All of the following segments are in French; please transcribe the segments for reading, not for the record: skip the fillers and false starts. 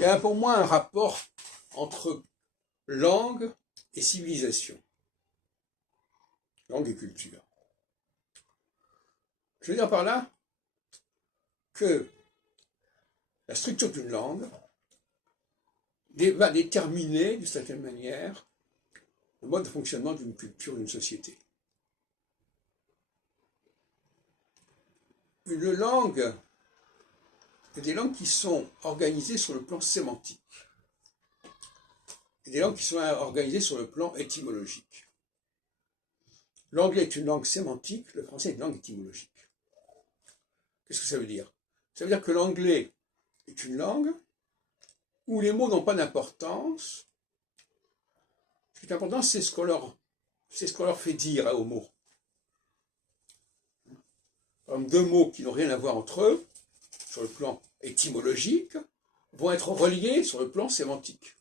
Il y a pour moi un rapport entre langue et civilisation, langue et culture. Je veux dire par là que la structure d'une langue va déterminer, d'une certaine manière, le mode de fonctionnement d'une culture, d'une société. Une langue, il y a des langues qui sont organisées sur le plan sémantique, et des langues qui sont organisées sur le plan étymologique. L'anglais est une langue sémantique, le français est une langue étymologique. Qu'est-ce que ça veut dire? Ça veut dire que l'anglais est une langue où les mots n'ont pas d'importance. Ce qui est important, c'est ce qu'on leur fait dire aux mots. Par exemple, deux mots qui n'ont rien à voir entre eux, sur le plan étymologique, vont être reliés sur le plan sémantique.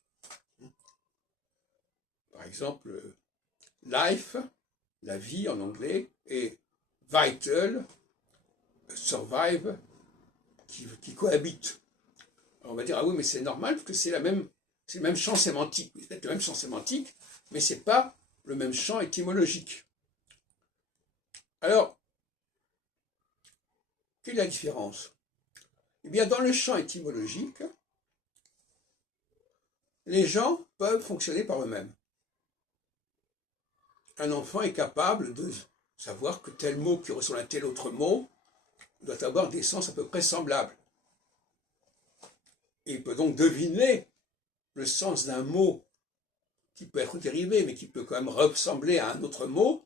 Par exemple, life, la vie en anglais, et vital, survive, qui cohabitent. Alors on va dire, ah oui, mais c'est normal, parce que c'est le même champ sémantique. C'est le même champ sémantique, mais ce n'est pas le même champ étymologique. Alors, quelle est la différence? Eh bien, dans le champ étymologique, les gens peuvent fonctionner par eux-mêmes. Un enfant est capable de savoir que tel mot qui ressemble à tel autre mot doit avoir des sens à peu près semblables. Et il peut donc deviner le sens d'un mot qui peut être dérivé, mais qui peut quand même ressembler à un autre mot.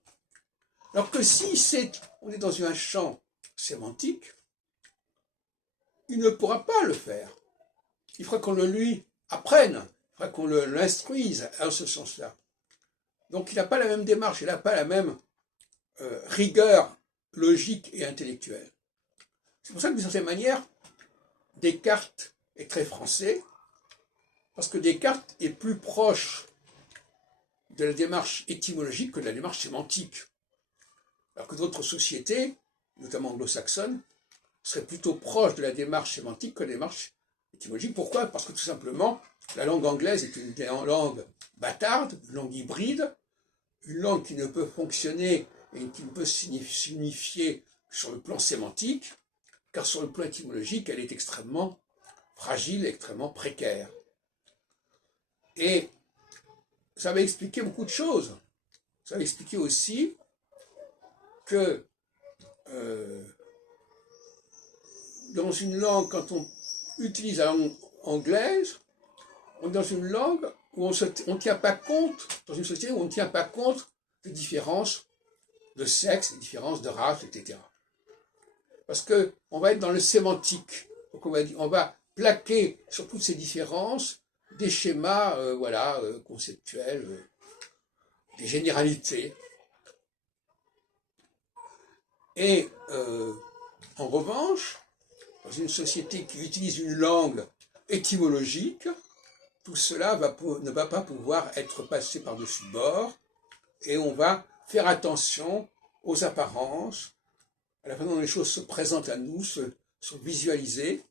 Alors que si on est dans un champ sémantique, il ne pourra pas le faire. Il faudra qu'on le lui apprenne, il faudra qu'on l'instruise à ce sens-là. Donc il n'a pas la même démarche, il n'a pas la même rigueur logique et intellectuelle. C'est pour ça que d'une certaine manière, Descartes est très français, parce que Descartes est plus proche de la démarche étymologique que de la démarche sémantique. Alors que d'autres sociétés, notamment anglo-saxonnes, seraient plutôt proches de la démarche sémantique que de la démarche étymologique. Pourquoi? Parce que tout simplement, la langue anglaise est une langue bâtarde, une langue hybride, une langue qui ne peut fonctionner et qui ne peut signifier sur le plan sémantique, car sur le plan étymologique, elle est extrêmement fragile, extrêmement précaire. Et ça va expliquer beaucoup de choses. Ça va expliquer aussi que dans une langue, quand on utilise la langue anglaise, on est dans une langue où on ne tient pas compte, dans une société où on ne tient pas compte des différences de sexe, des différences de race, etc. Parce qu'on va être dans le sémantique. Donc on va plaquer sur toutes ces différences des schémas conceptuels, des généralités. Et en revanche, dans une société qui utilise une langue étymologique, tout cela ne va pas pouvoir être passé par-dessus bord, et on va faire attention aux apparences, à la façon dont les choses se présentent à nous, sont visualisées,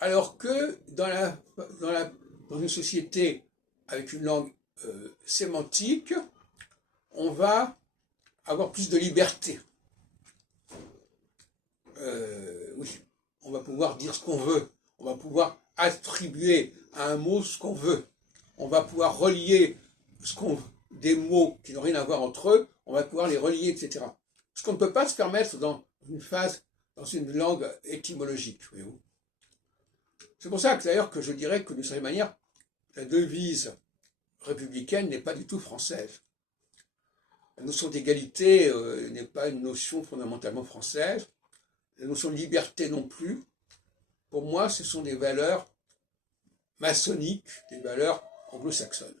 alors que dans une société avec une langue sémantique, on va avoir plus de liberté. Oui, on va pouvoir dire ce qu'on veut, on va pouvoir attribuer à un mot ce qu'on veut, on va pouvoir relier des mots qui n'ont rien à voir entre eux, on va pouvoir les relier, etc. Ce qu'on ne peut pas se permettre dans une langue étymologique. C'est pour ça que d'ailleurs que je dirais que d'une certaine manière, la devise républicaine n'est pas du tout française. La notion d'égalité n'est pas une notion fondamentalement française. La notion de liberté non plus. Pour moi, ce sont des valeurs maçonniques, des valeurs anglo-saxonnes.